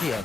Нет.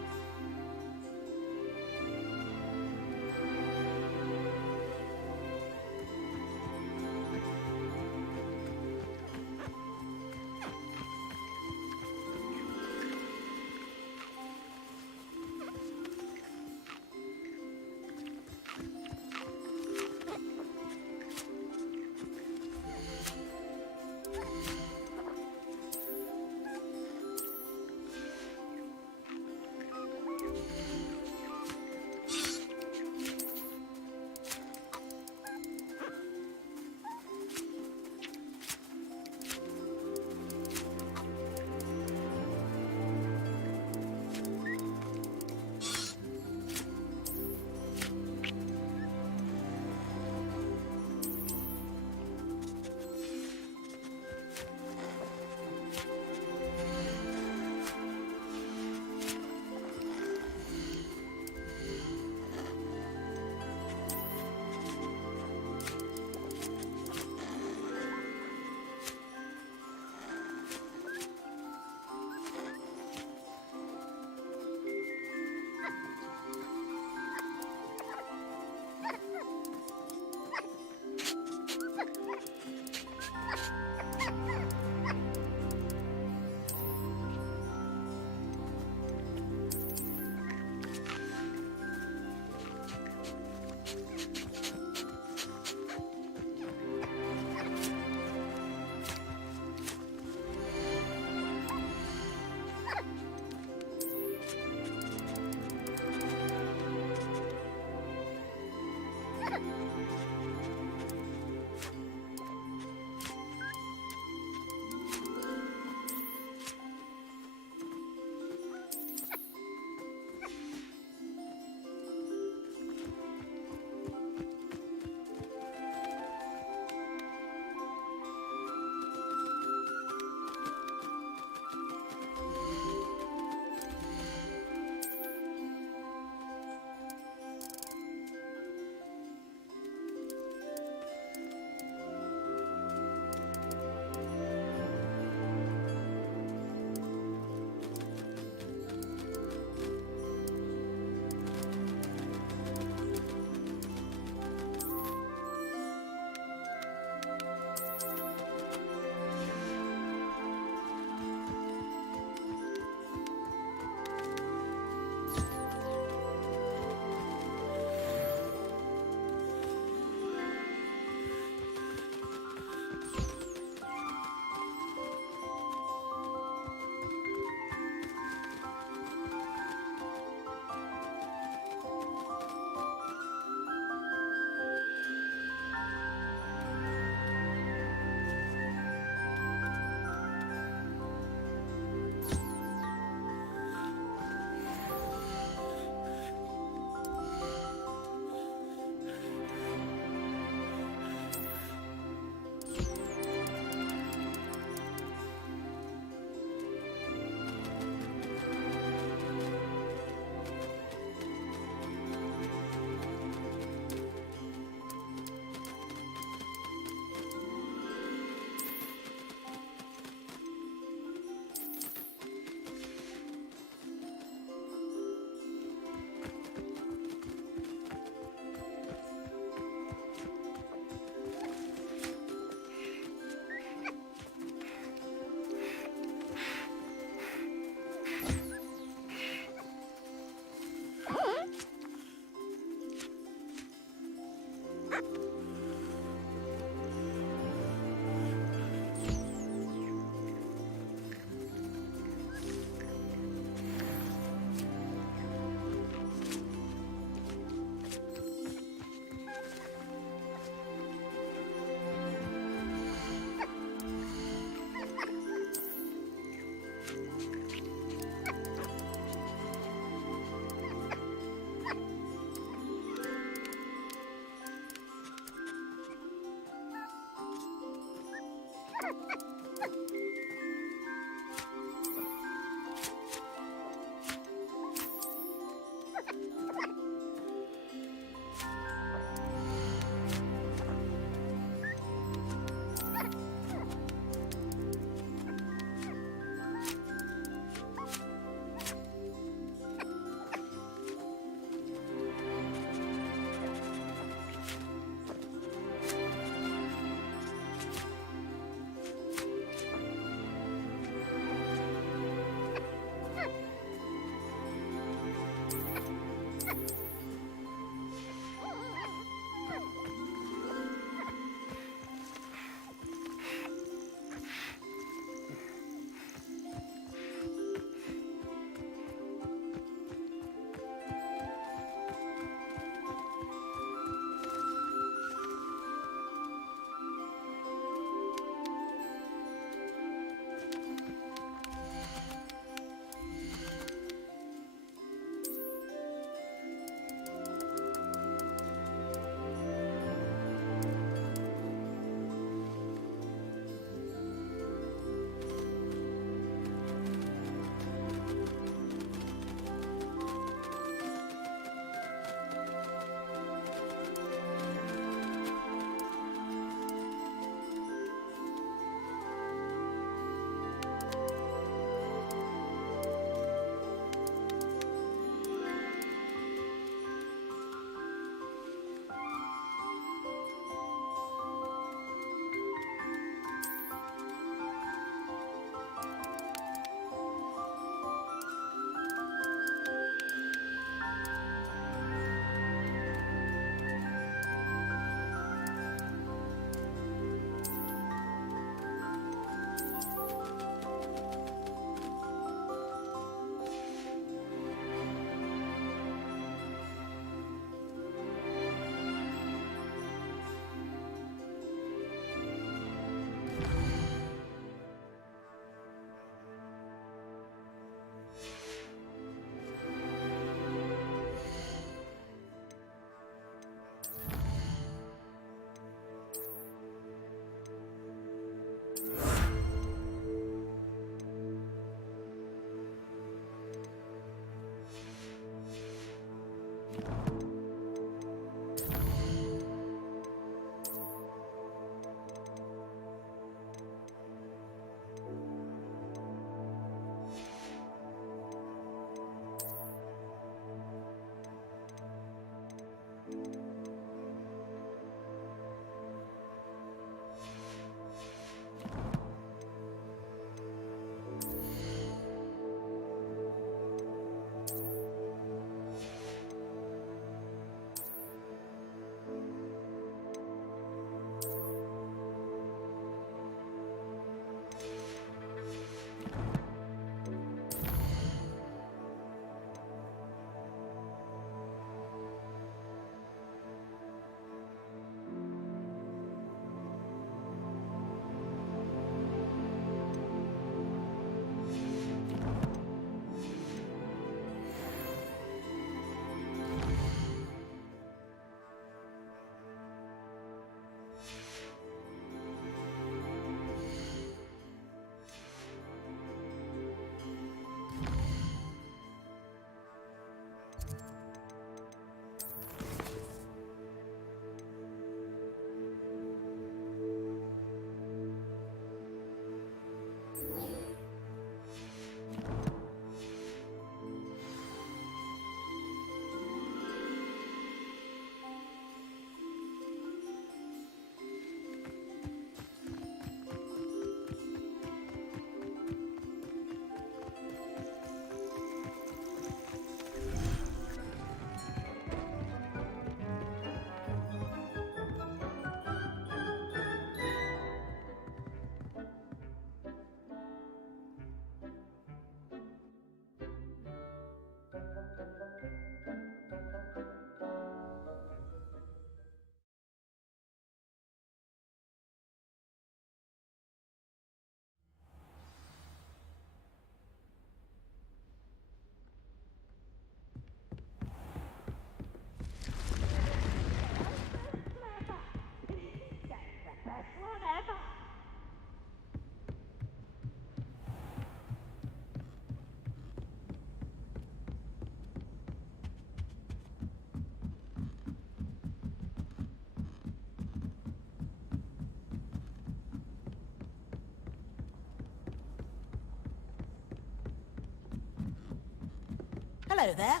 Hello there.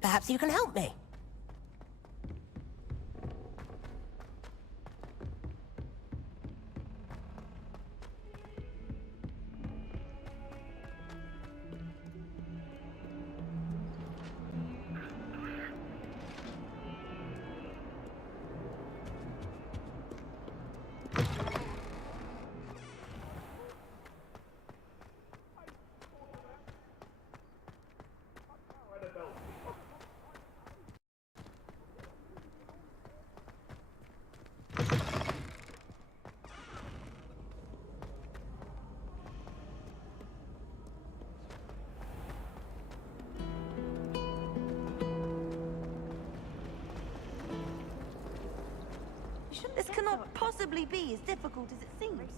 Perhaps you can help me. This cannot possibly be as difficult as it seems.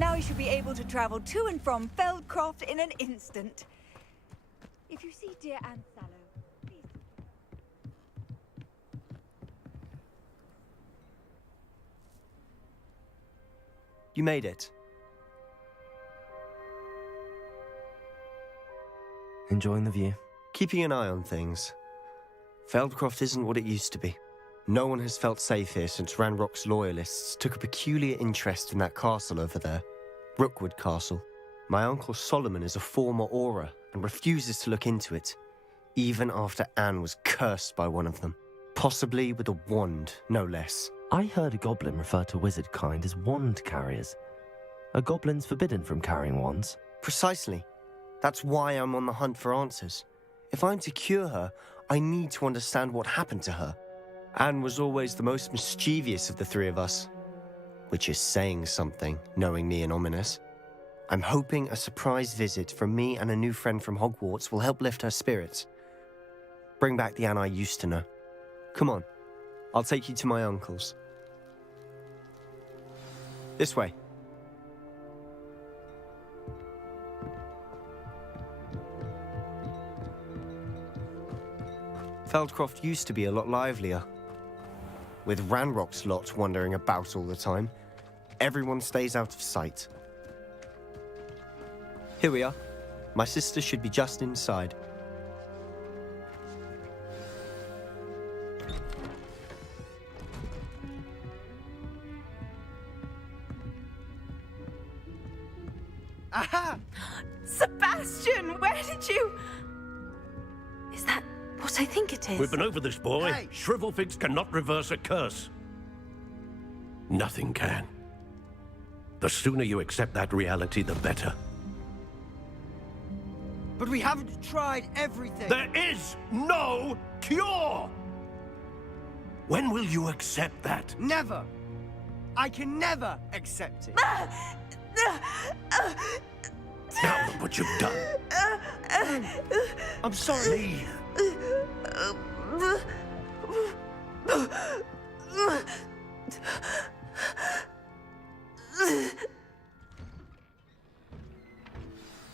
Now you should be able to travel to and from Feldcroft in an instant. If you see dear Anne Sallow, please... You made it. Enjoying the view? Keeping an eye on things. Feldcroft isn't what it used to be. No one has felt safe here since Ranrock's loyalists took a peculiar interest in that castle over there. Rookwood Castle. My uncle Solomon is a former Auror and refuses to look into it, even after Anne was cursed by one of them. Possibly with a wand, no less. I heard a goblin refer to wizard kind as wand carriers. Are goblins forbidden from carrying wands? Precisely. That's why I'm on the hunt for answers. If I'm to cure her, I need to understand what happened to her. Anne was always the most mischievous of the three of us. Which is saying something, knowing me and Ominous. I'm hoping a surprise visit from me and a new friend from Hogwarts will help lift her spirits. Bring back the Anne I used to know. Come on, I'll take you to my uncle's. This way. Feldcroft used to be a lot livelier. With Ranrock's lot wandering about all the time, everyone stays out of sight. Here we are. My sister should be just inside. Aha! Sebastian, where did you... Is that what I think it is? We've been over this, boy. Hey! Shrivelfigs cannot reverse a curse. Nothing can. The sooner you accept that reality, the better. But we haven't tried everything. There is no cure! When will you accept that? Never. I can never accept it. Now look what you've done. I'm sorry. Leave.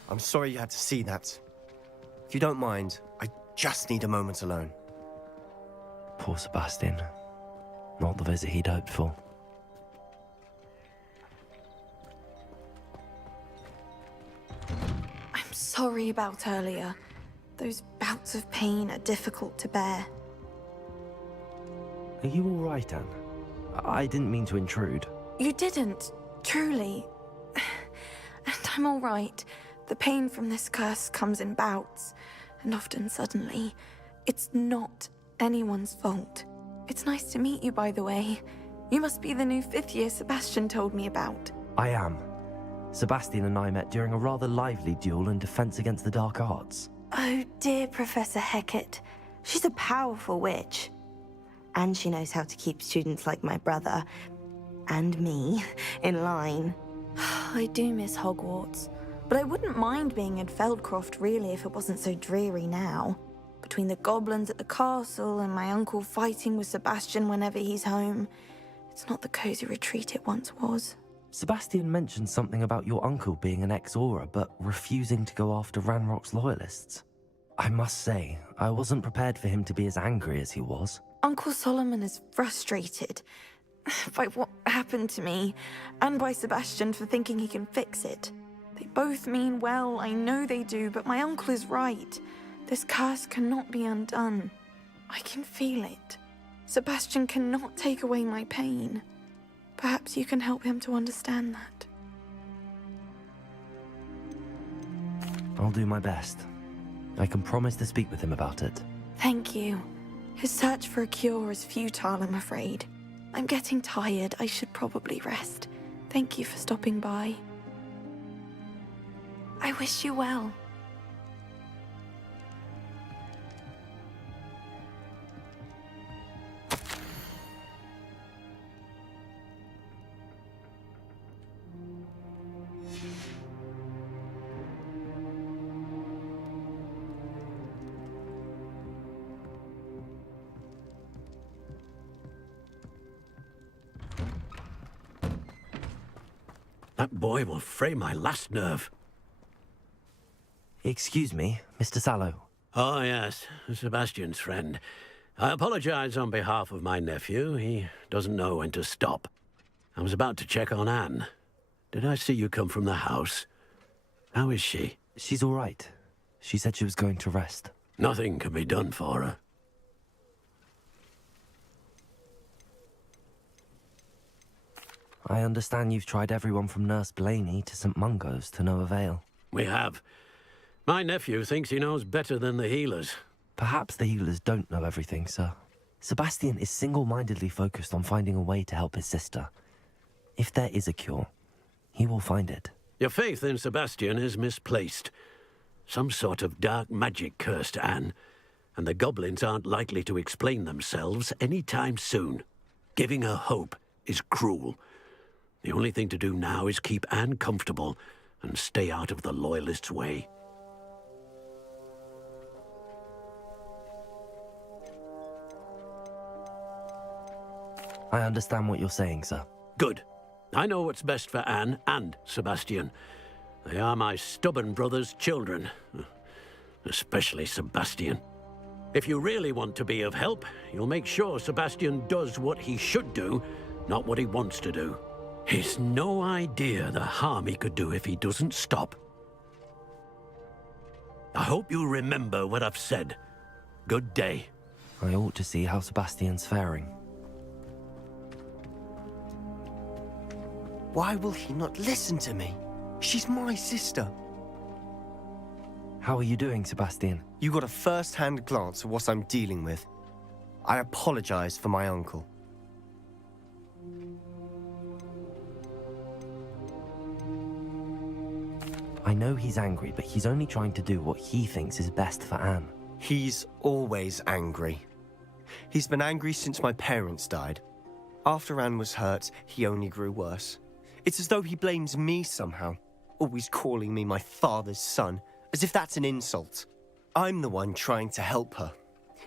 I'm sorry you had to see that. If you don't mind, I just need a moment alone. Poor Sebastian. Not the visit he'd hoped for. I'm sorry about earlier. Those bouts of pain are difficult to bear. Are you all right, Anne? I didn't mean to intrude. You didn't, truly. And I'm all right. The pain from this curse comes in bouts, and often suddenly. It's not anyone's fault. It's nice to meet you, by the way. You must be the new 5th year Sebastian told me about. I am. Sebastian and I met during a rather lively duel in defense against the dark arts. Oh, dear Professor Hecat. She's a powerful witch. And she knows how to keep students like my brother, and me, in line. I do miss Hogwarts, but I wouldn't mind being in Feldcroft, really, if it wasn't so dreary now. Between the goblins at the castle and my uncle fighting with Sebastian whenever he's home, it's not the cozy retreat it once was. Sebastian mentioned something about your uncle being an ex-Auror, but refusing to go after Ranrock's loyalists. I must say, I wasn't prepared for him to be as angry as he was. Uncle Solomon is frustrated by what happened to me, and by Sebastian for thinking he can fix it. They both mean well, I know they do, but my uncle is right. This curse cannot be undone. I can feel it. Sebastian cannot take away my pain. Perhaps you can help him to understand that. I'll do my best. I can promise to speak with him about it. Thank you. His search for a cure is futile, I'm afraid. I'm getting tired. I should probably rest. Thank you for stopping by. I wish you well. That boy will fray my last nerve. Excuse me, Mr. Sallow. Oh, yes, Sebastian's friend. I apologize on behalf of my nephew. He doesn't know when to stop. I was about to check on Anne. Did I see you come from the house? How is she? She's all right. She said she was going to rest. Nothing can be done for her. I understand you've tried everyone from Nurse Blaney to St. Mungo's to no avail. We have. My nephew thinks he knows better than the healers. Perhaps the healers don't know everything, sir. Sebastian is single-mindedly focused on finding a way to help his sister. If there is a cure, he will find it. Your faith in Sebastian is misplaced. Some sort of dark magic cursed Anne, and the goblins aren't likely to explain themselves any time soon. Giving her hope is cruel. The only thing to do now is keep Anne comfortable and stay out of the Loyalists' way. I understand what you're saying, sir. Good. I know what's best for Anne and Sebastian. They are my stubborn brother's children. Especially Sebastian. If you really want to be of help, you'll make sure Sebastian does what he should do, not what he wants to do. He's no idea the harm he could do if he doesn't stop. I hope you remember what I've said. Good day. I ought to see how Sebastian's faring. Why will he not listen to me? She's my sister. How are you doing, Sebastian? You got a first-hand glance at what I'm dealing with. I apologize for my uncle. I know he's angry, but he's only trying to do what he thinks is best for Anne. He's always angry. He's been angry since my parents died. After Anne was hurt, he only grew worse. It's as though he blames me somehow, always calling me my father's son, as if that's an insult. I'm the one trying to help her.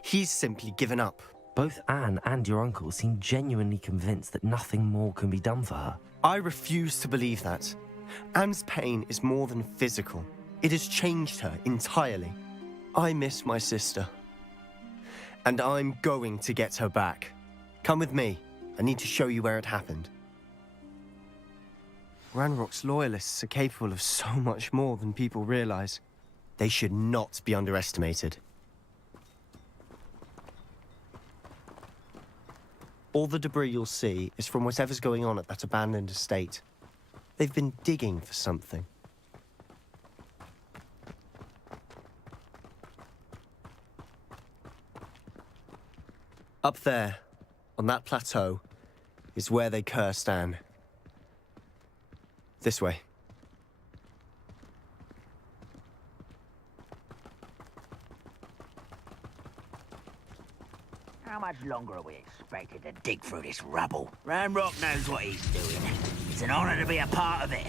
He's simply given up. Both Anne and your uncle seem genuinely convinced that nothing more can be done for her. I refuse to believe that. Anne's pain is more than physical. It has changed her entirely. I miss my sister. And I'm going to get her back. Come with me. I need to show you where it happened. Ranrock's Loyalists are capable of so much more than people realize. They should not be underestimated. All the debris you'll see is from whatever's going on at that abandoned estate. They've been digging for something. Up there, on that plateau, is where they cursed Anne. This way. How much longer are we expected to dig through this rubble? Ranrock knows what he's doing. It's an honor to be a part of it.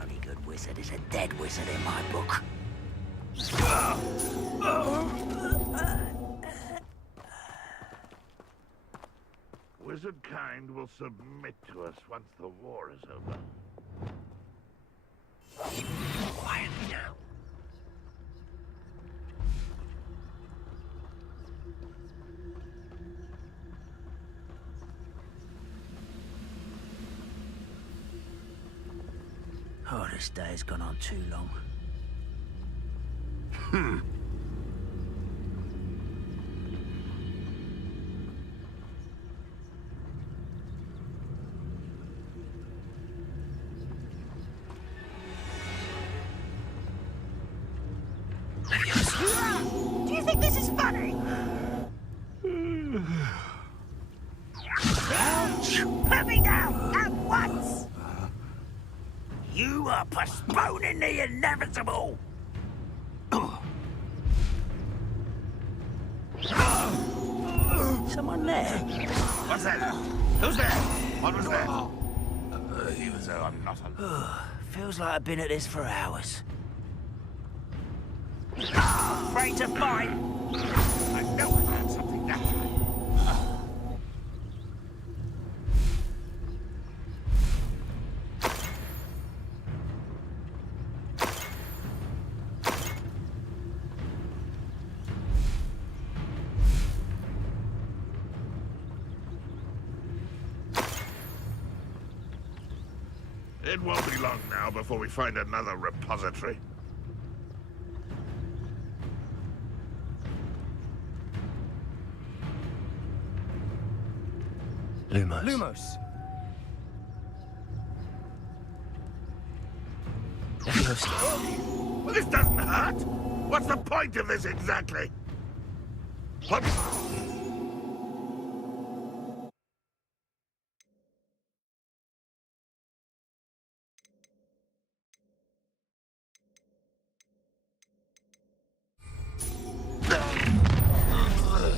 Only good wizard is a dead wizard in my book. Wizard kind will submit to us once the war is over. Quietly now. Oh, this day has gone on too long. Do you think this is funny? Put me down at once! You are postponing the inevitable! Someone there? What's that? Who's there? What was that? Even though I'm not alone. Feels like I've been at this for hours. Afraid to fight? I know I learned something that time. It won't be long now before we find another repository. Lumos. Lumos! Well, this doesn't hurt. What's the point of this exactly? What?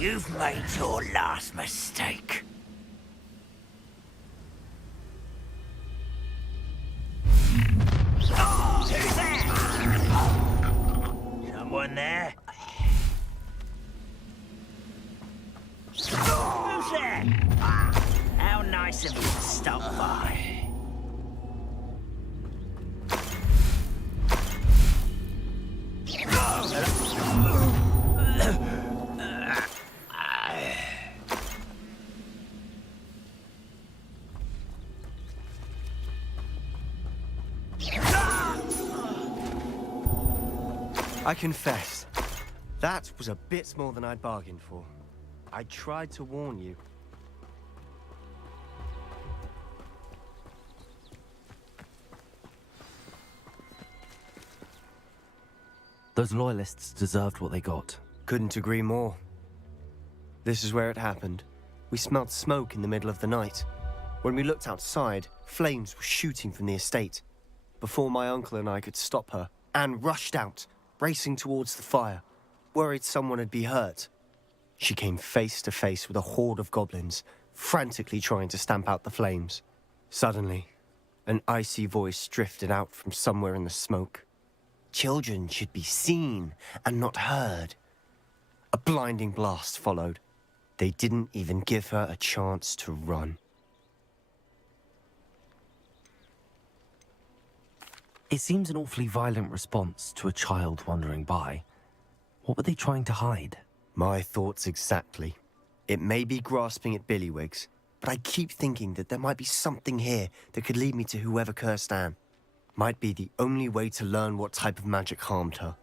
You've made your last mistake. Oh, who's there? Someone there? Who's there? How nice of you to stop by. I confess, that was a bit more than I'd bargained for. I tried to warn you. Those loyalists deserved what they got. Couldn't agree more. This is where it happened. We smelled smoke in the middle of the night. When we looked outside, flames were shooting from the estate. Before my uncle and I could stop her, Anne rushed out, racing towards the fire, worried someone had been hurt. She came face to face with a horde of goblins, frantically trying to stamp out the flames. Suddenly, an icy voice drifted out from somewhere in the smoke. Children should be seen and not heard. A blinding blast followed. They didn't even give her a chance to run. It seems an awfully violent response to a child wandering by. What were they trying to hide? My thoughts exactly. It may be grasping at Billywigs, but I keep thinking that there might be something here that could lead me to whoever cursed Anne. Might be the only way to learn what type of magic harmed her,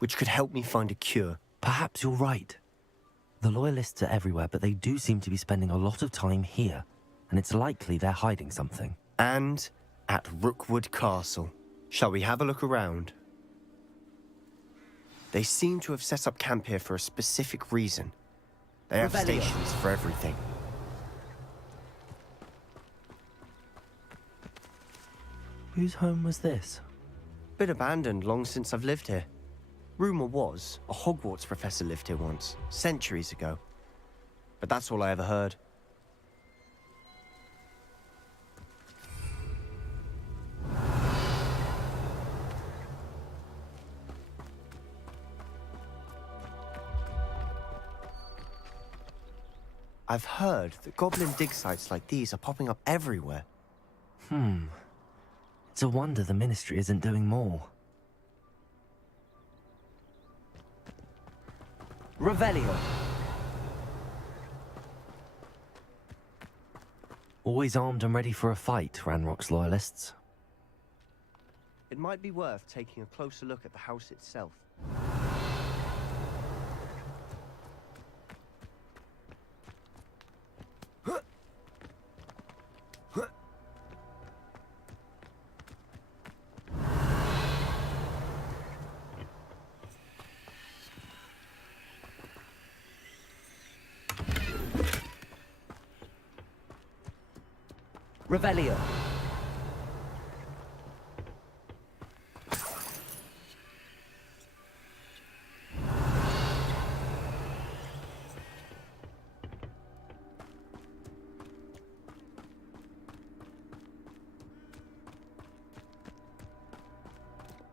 which could help me find a cure. Perhaps you're right. The Loyalists are everywhere, but they do seem to be spending a lot of time here, and it's likely they're hiding something. And at Rookwood Castle. Shall we have a look around? They seem to have set up camp here for a specific reason. They have stations for everything. Whose home was this? Been abandoned long since I've lived here. Rumour was, a Hogwarts professor lived here once, centuries ago. But that's all I ever heard. I've heard that goblin dig sites like these are popping up everywhere. It's a wonder the Ministry isn't doing more. Revelio. Always armed and ready for a fight, Ranrock's Loyalists. It might be worth taking a closer look at the house itself. Revelio.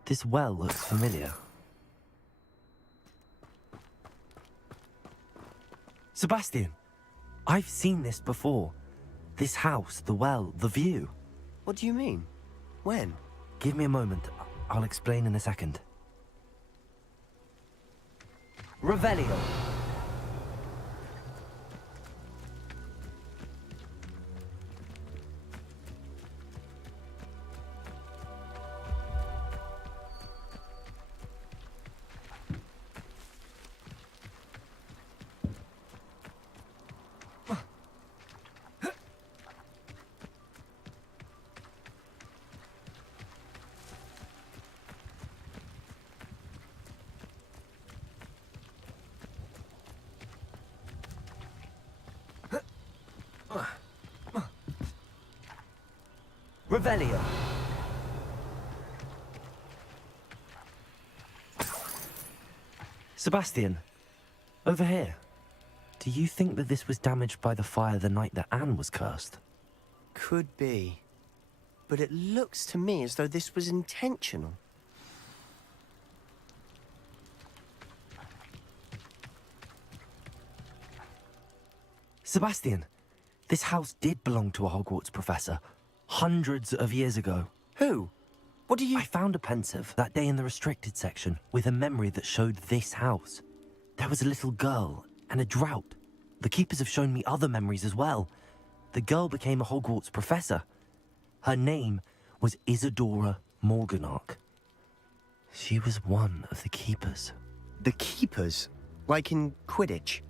This well looks familiar. Sebastian, I've seen this before. This house, the well, the view. What do you mean? When? Give me a moment. I'll explain in a second. Revelio. Revelio. Sebastian, over here. Do you think that this was damaged by the fire the night that Anne was cursed? Could be. But it looks to me as though this was intentional. Sebastian, this house did belong to a Hogwarts professor, hundreds of years ago. Who? What do you... I found a pensive that day in the restricted section with a memory that showed this house. There was a little girl and a drought. The keepers have shown me other memories as well. The girl became a Hogwarts professor. Her name was Isadora Morganach. She was one of the keepers. The keepers? Like in Quidditch?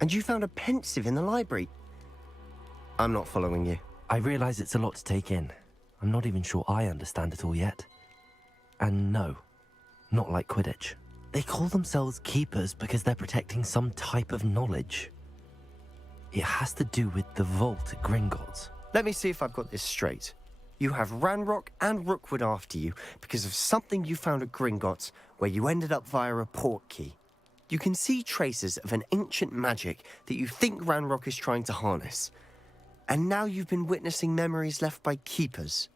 And you found a pensive in the library? I'm not following you. I realize it's a lot to take in. I'm not even sure I understand it all yet. And no, not like Quidditch. They call themselves keepers because they're protecting some type of knowledge. It has to do with the vault at Gringotts. Let me see if I've got this straight. You have Ranrock and Rookwood after you because of something you found at Gringotts where you ended up via a portkey. You can see traces of an ancient magic that you think Ranrock is trying to harness. And now you've been witnessing memories left by keepers.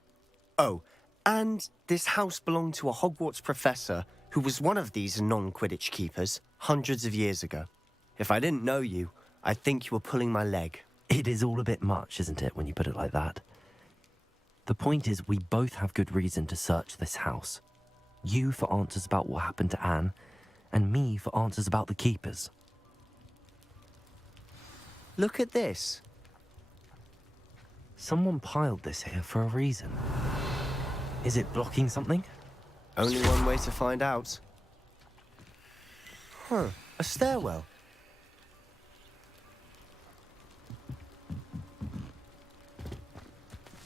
Oh, and this house belonged to a Hogwarts professor who was one of these non-Quidditch keepers hundreds of years ago. If I didn't know you, I'd think you were pulling my leg. It is all a bit much, isn't it, when you put it like that? The point is, we both have good reason to search this house. You for answers about what happened to Anne, and me for answers about the keepers. Look at this. Someone piled this here for a reason. Is it blocking something? Only one way to find out. Huh, a stairwell.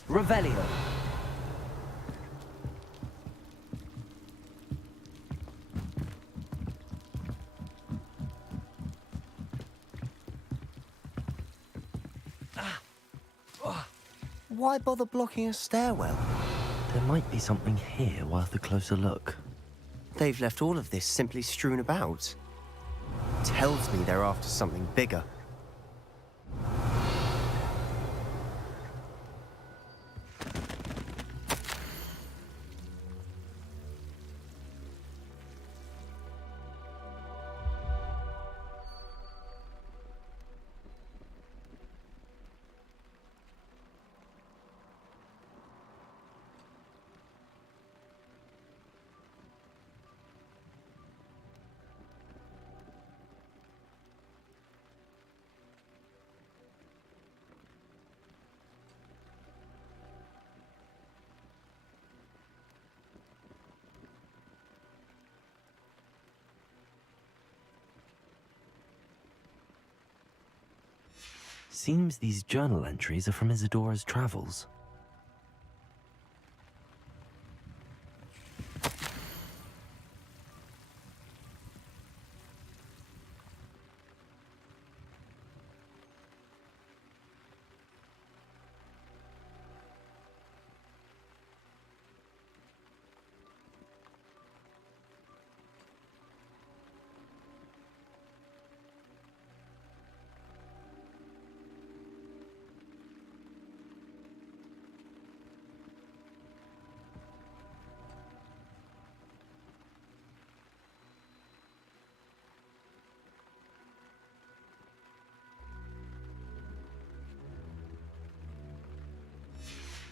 Revelio. Why bother blocking a stairwell? There might be something here worth a closer look. They've left all of this simply strewn about. Tells me they're after something bigger. Seems these journal entries are from Isadora's travels.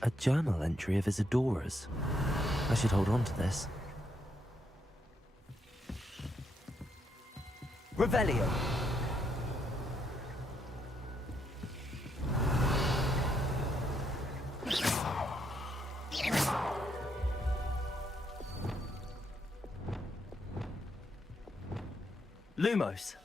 A journal entry of Isadora's. I should hold on to this. Revelio. Lumos.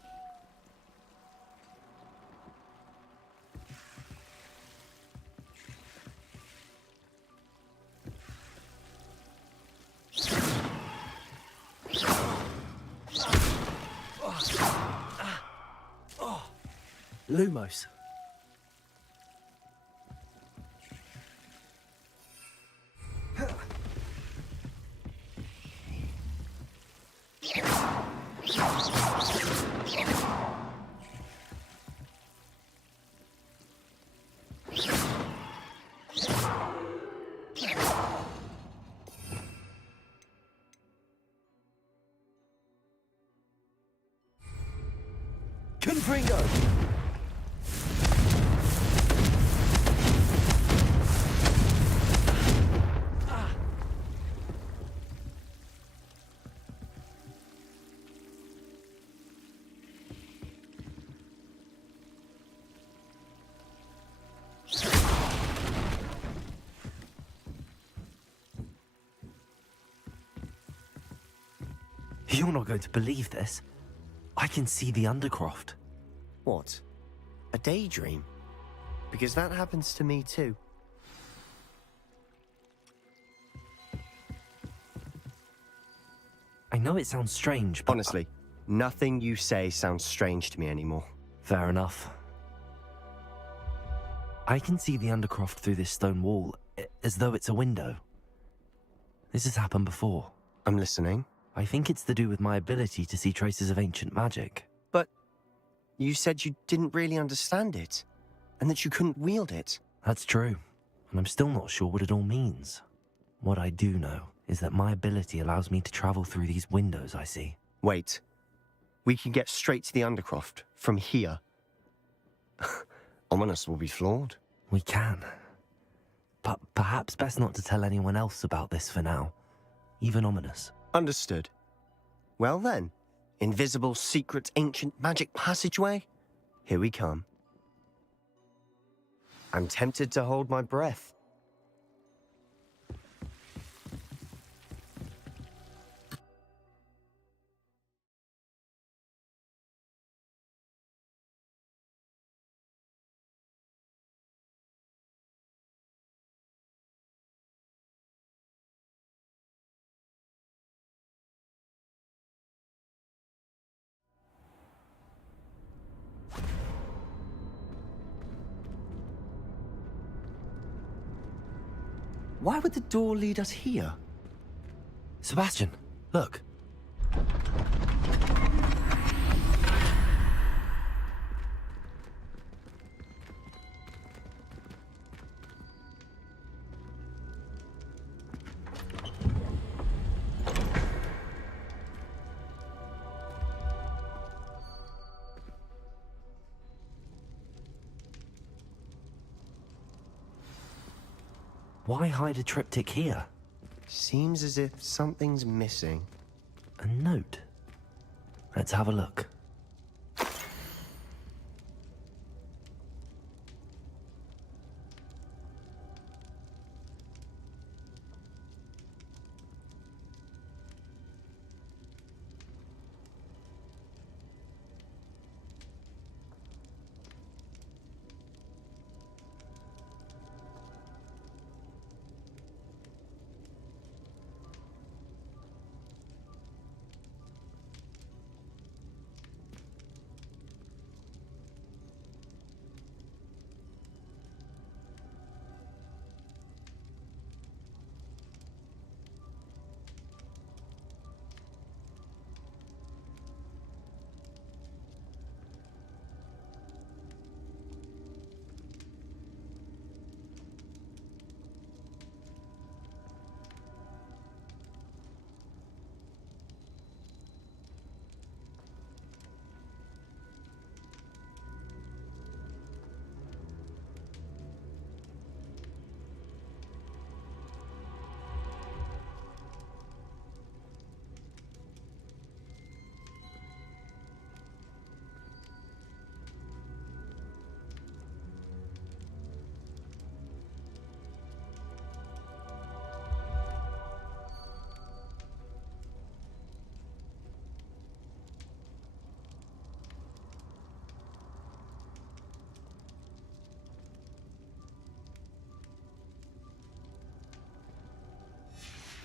Lumos. Fringo! You're not going to believe this. I can see the Undercroft. What? A daydream? Because that happens to me too. I know it sounds strange, but... Honestly, nothing you say sounds strange to me anymore. Fair enough. I can see the Undercroft through this stone wall, as though it's a window. This has happened before. I'm listening. I think it's to do with my ability to see traces of ancient magic. But you said you didn't really understand it, and that you couldn't wield it. That's true, and I'm still not sure what it all means. What I do know is that my ability allows me to travel through these windows I see. Wait. We can get straight to the Undercroft from here. Ominous will be flawed. We can. But perhaps best not to tell anyone else about this for now. Even Ominous. Understood. Well then, invisible, secret, ancient magic passageway? Here we come. I'm tempted to hold my breath. Why would the door lead us here? Sebastian, look. Why hide a triptych here? Seems as if something's missing. A note. Let's have a look.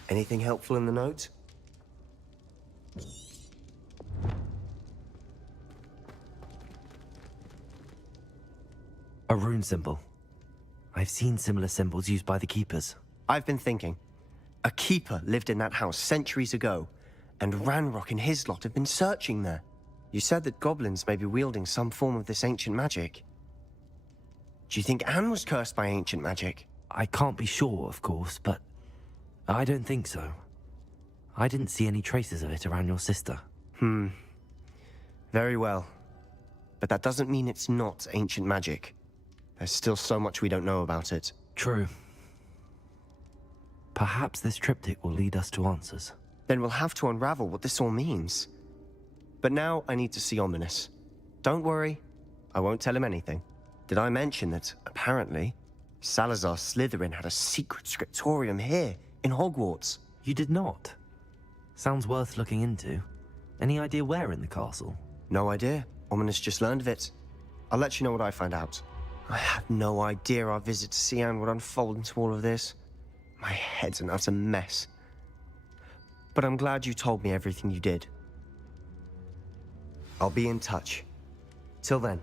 Anything helpful in the note? A rune symbol. I've seen similar symbols used by the Keepers. I've been thinking. A keeper lived in that house centuries ago, and Ranrock and his lot have been searching there. You said that goblins may be wielding some form of this ancient magic. Do you think Anne was cursed by ancient magic? I can't be sure, of course, but I don't think so. I didn't see any traces of it around your sister. Very well. but that doesn't mean it's not ancient magic. There's still so much we don't know about it. True. Perhaps this triptych will lead us to answers. Then we'll have to unravel what this all means. But now I need to see Ominis. Don't worry, I won't tell him anything. Did I mention that, apparently, Salazar Slytherin had a secret scriptorium here, in Hogwarts? You did not? Sounds worth looking into. Any idea where in the castle? No idea. Ominis just learned of it. I'll let you know what I find out. I had no idea our visit to Cian would unfold into all of this. My head's an utter mess. But I'm glad you told me everything you did. I'll be in touch. Till then.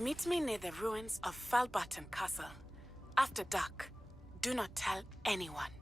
Meet me near the ruins of Falbaton Castle. After dark. Do not tell anyone.